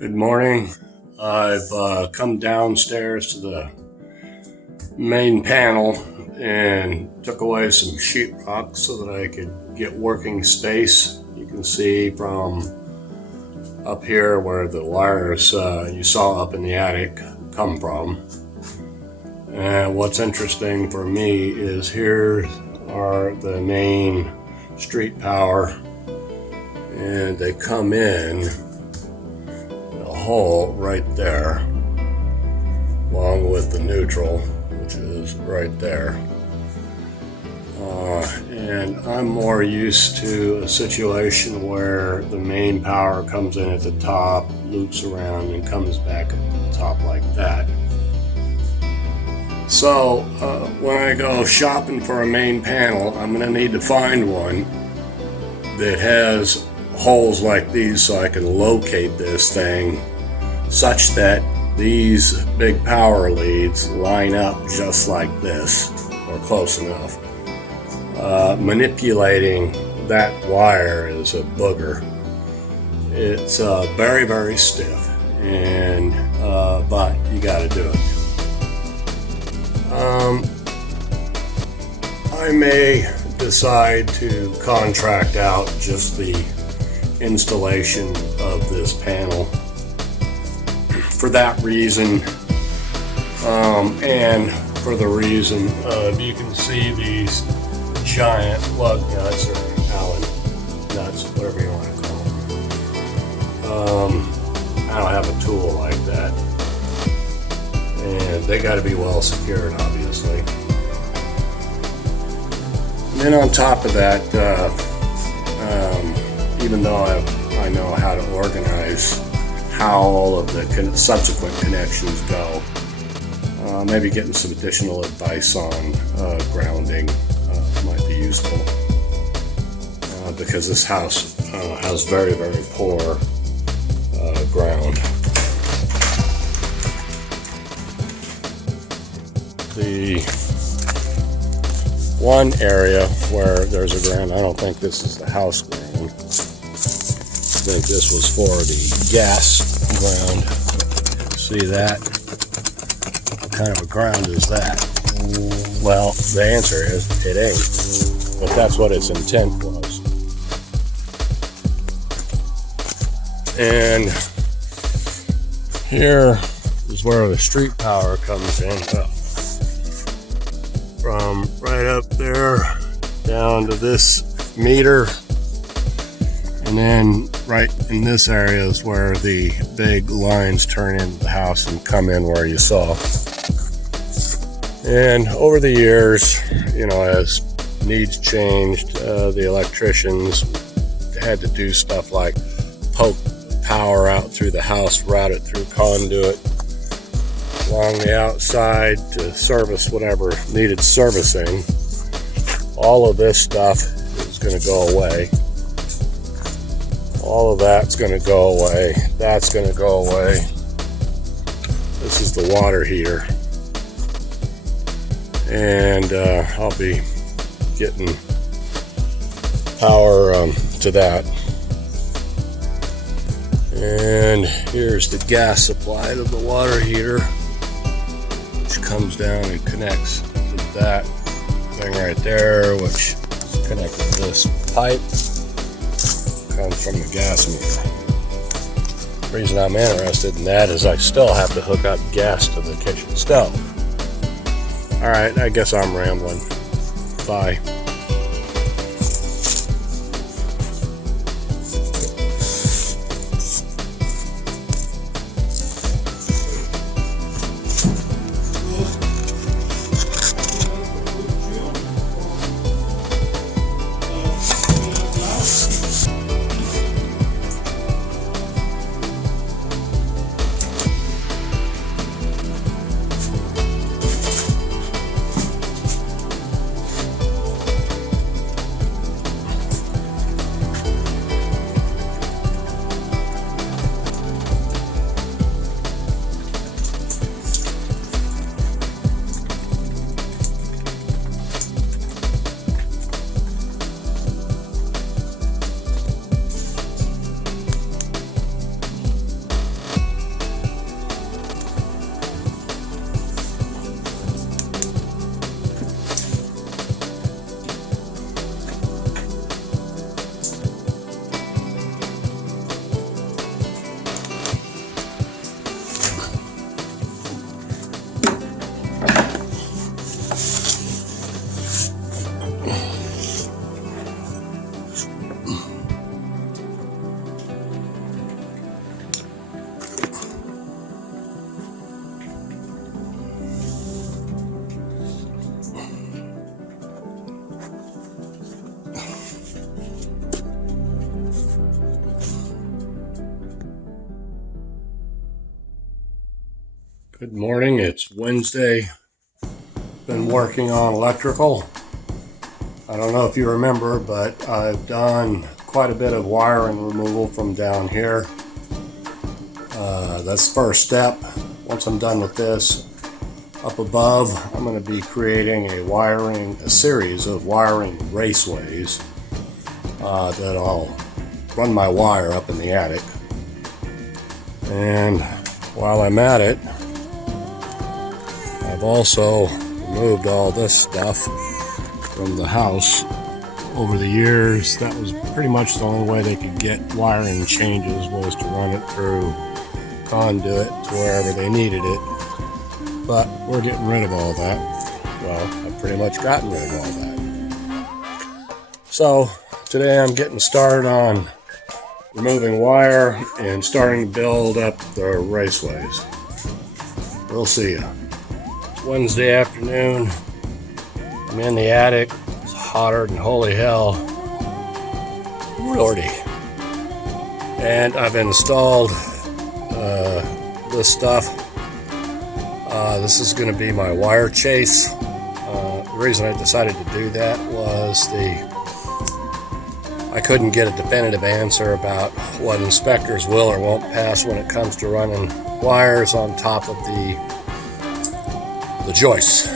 Good morning. I've come downstairs to the main panel and took away some sheetrock so that I could get working space. You can see from up here where the wires you saw up in the attic come from. And what's interesting for me is here are the main street power, and they come in hole right there, along with the neutral, which is right there. And I'm more used to a situation where the main power comes in at the top, loops around, and comes back at the top like that. So when I go shopping for a main panel, I'm going to need to find one that has holes like these so I can locate this thing such that these big power leads line up just like this, or close enough. Manipulating that wire is a booger. It's very, very stiff, and but you got to do it. I may decide to contract out just the installation of this panel for that reason, and for the reason of, you can see these giant lug nuts, or Allen nuts, whatever you want to call them. I don't have a tool like that, and they got to be well secured, obviously. And then on top of that, even though I know how to organize how all of the subsequent connections go, maybe getting some additional advice on grounding might be useful, because this house has very, very poor ground. The one area where there's a ground, I don't think this is the house ground. I think this was for the gas ground. See that? What kind of a ground is that? Well, the answer is it ain't, but that's what its intent was. And here is where the street power comes in. From right up there down to this meter, and then right in this area is where the big lines turn into the house and come in where you saw. And over the years, you know, as needs changed, the electricians had to do stuff like poke power out through the house, route it through conduit along the outside to service whatever needed servicing. All of this stuff is going to go away. All of that's going to go away. That's going to go away. This is the water heater. And I'll be getting power to that. And here's the gas supply to the water heater, which comes down and connects to that thing right there, which is connected to this pipe. Comes from the gas meter. The reason I'm interested in that is I still have to hook up gas to the kitchen stove. Alright, I guess I'm rambling. Bye. Good morning, it's Wednesday. Been working on electrical. I don't know if you remember, but I've done quite a bit of wiring removal from down here. That's the first step. Once I'm done with this, up above, I'm going to be creating a series of wiring raceways that I'll run my wire up in the attic. And while I'm at it, I've also removed all this stuff from the house. Over the years, that was pretty much the only way they could get wiring changes, was to run it through conduit to wherever they needed it. But we're getting rid of all that. Well, I've pretty much gotten rid of all that. So today I'm getting started on removing wire and starting to build up the raceways. We'll see you. It's Wednesday afternoon. I'm in the attic. It's hotter than holy hell. Lordy. And I've installed this stuff. This is going to be my wire chase. The reason I decided to do that was I couldn't get a definitive answer about what inspectors will or won't pass when it comes to running wires on top of the joists.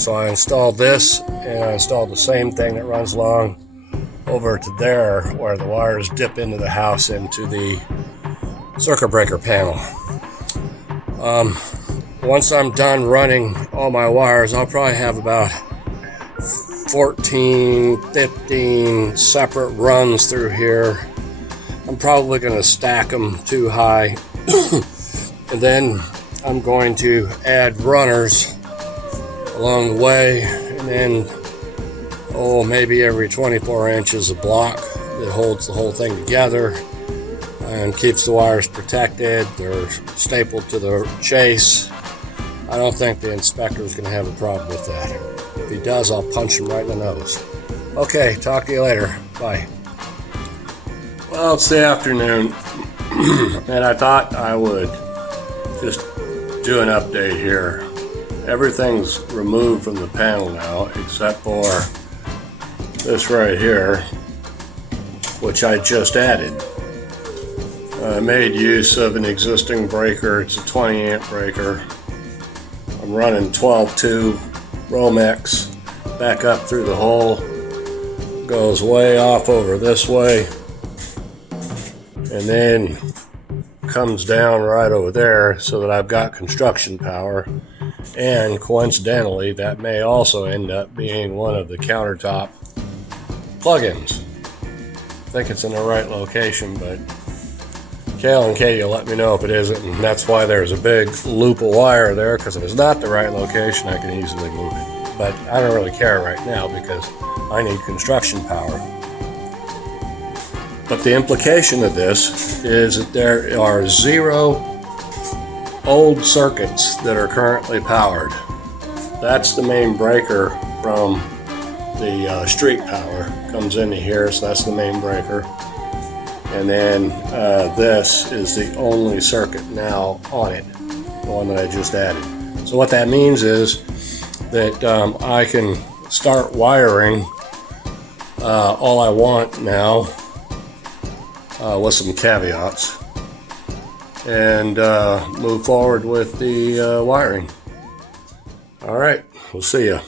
So I installed this, and I installed the same thing that runs along over to there where the wires dip into the house into the circuit breaker panel. Once I'm done running all my wires, I'll probably have about 14, 15 separate runs through here. I'm probably going to stack them too high. And then I'm going to add runners along the way, and then maybe every 24 inches a block that holds the whole thing together and keeps the wires protected. They're stapled to the chase. I don't think the inspector is going to have a problem with that. If he does, I'll punch him right in the nose. Okay, talk to you later. Bye. Well, it's the afternoon, and I thought I would just do an update here. Everything's removed from the panel now, except for this right here, which I just added. I made use of an existing breaker. It's a 20 amp breaker. I'm running 12-2 Romex back up through the hole. Goes way off over this way, and then comes down right over there, so that I've got construction power. And coincidentally, that may also end up being one of the countertop plugins. I think it's in the right location, but Cal and Katie will let me know if it isn't, and that's why there's a big loop of wire there, because if it's not the right location, I can easily move it. But I don't really care right now because I need construction power. But the implication of this is that there are 0 old circuits that are currently powered. That's the main breaker from the street power. Comes into here, so that's the main breaker. And then this is the only circuit now on it, the one that I just added. So what that means is that I can start wiring all I want now, with some caveats, and move forward with the wiring. All right, we'll see ya.